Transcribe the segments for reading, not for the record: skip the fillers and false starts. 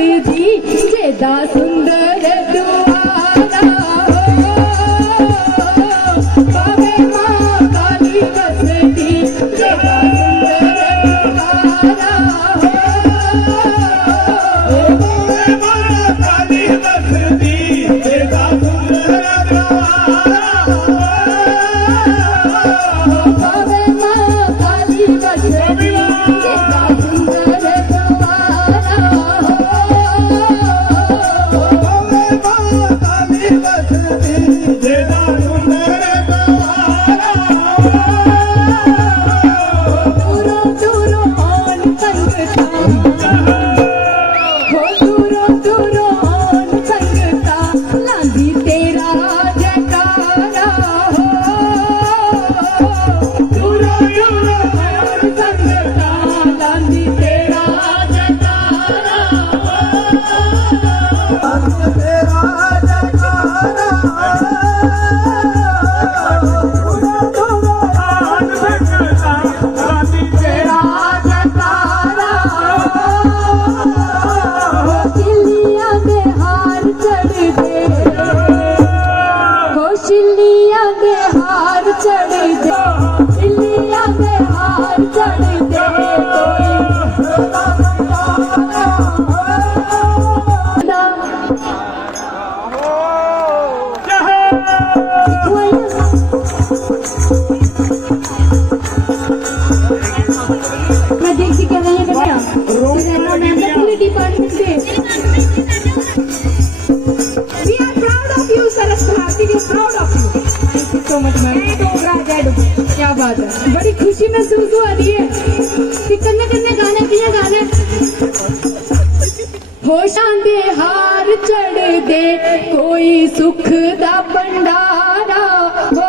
बसदी जेदा सुंदर द्वारा पावे मां काली बसदी जेदा सुंदर द्वारा पावे मां काली बसदी जेदा सुंदर द्वारा पावे मां काली बसदी जेदा सुंदर क्या बात है, बड़ी खुशी महसूस हो रही है कि कन्ने कन्ने गाने किए गाने होशां दे हार चढ़ दे कोई सुख दा भंडारा हो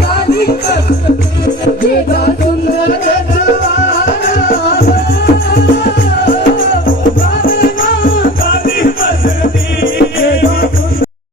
काली बसदी